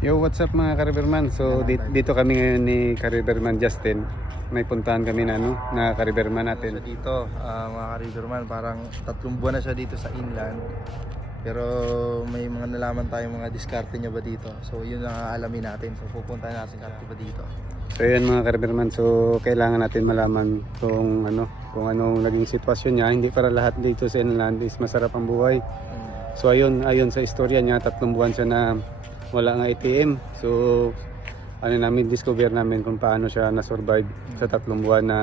Yo, what's up mga Kariberman? So dito kami ngayon ni Kariberman Justin. May puntahan kami na na Kariberman natin. Dito, mga ka-Riverman, parang 3 buwan na siya dito sa inland. Pero may mga nalaman tayong mga diskarte niya ba dito. So yun ang aalamin natin. So pupuntahan natin ba dito. So yan mga Kariberman, so kailangan natin malaman kung anong naging sitwasyon niya. Hindi para lahat dito sa inland is masarap ang buhay. So ayon sa istorya niya, 3 buwan siya na wala nga ATM. So discover namin kung paano siya na-survive sa 3 buwan na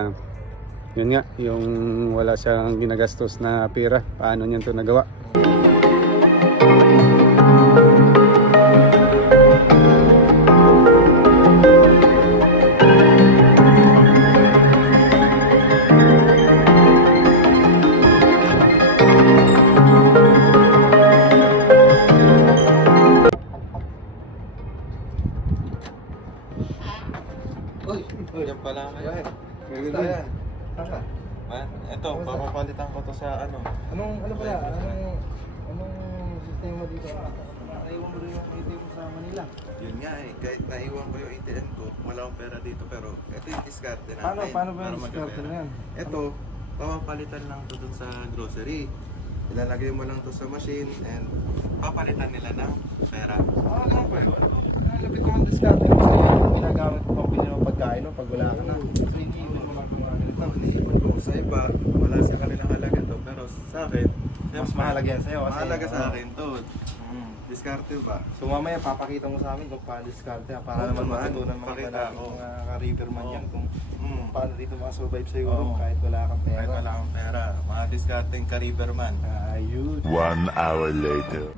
yun nga, yung wala siyang ginagastos na pera. Paano niya ito nagawa? Yan pala kayo. Kaya. Saka. Ito, papapalitan ko to sa ano. Anong sistema dito? Naiwan mo rin yung ATM mo sa Manila. Yun nga kahit naiwan ko yung ATM ko, wala akong pera dito, pero ito yung diskarte natin. Paano ba yung diskarte na yan? Ito, papapalitan lang to dun sa grocery. Ilalagay mo lang to sa machine and papalitan nila ng pera. Ano pa yun? Lapit naman diskarte mo kasi ginagamit mo pang bilhin ng pagkain mo pag wala ka na. So hindi mo magagawa ganito. Iniipon ko sa iba, wala sa kanilang halaga to, pero sa akin, Mas mahalaga yan sa'yo kasi mahalaga sa akin to. Diskarte ba? So mamaya papakita mo sa amin kung paano diskarte para naman matutunan mga Pakita natin ko. mga ka-riverman yan kung paano dito makasurvive sa Oo. Europe kahit wala kang pera. Kahit wala akong pera, mga diskarteng ka-riverman. Ayun. 1 hour later.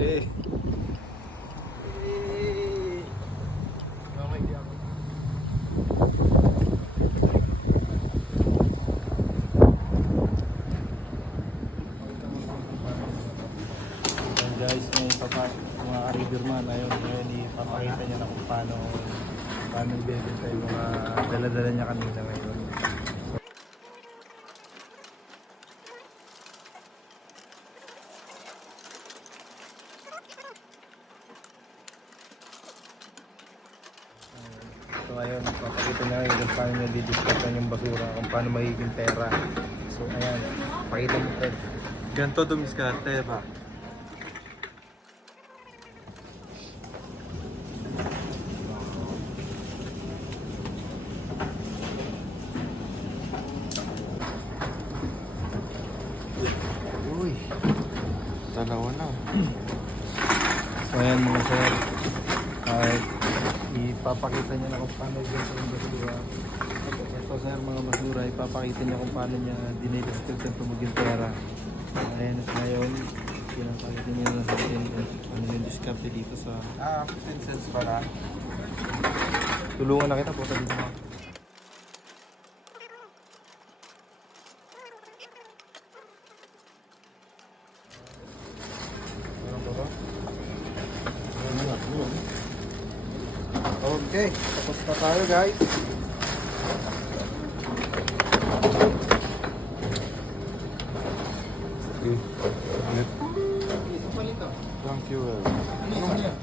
Eh. Guys, may mga ka-riverman ngayon ipapakita niya na kung paano ibebenta yung mga dala-dala niya kanina ngayon. So ayun, papakita niya ngayon kung paano niya didiskartan yung basura, kung paano magiging pera. So ayan, pakita mo Fred. Ganito dumiskarte ba? Uy. Dalawa na. So ayan mga sir, ipapakita niya na kung paano ibenta yung basura. Ito sir, mga basura, ipapakita niya kung paano niya dinidiskartan ito maging pera. Ayan at ngayon, pinapakita niya na sa atin ano yung diskarte dito sa... 15 cents pala. Tulungan na kita po sa dito. Okay, tapos na tayo guys. Thank you.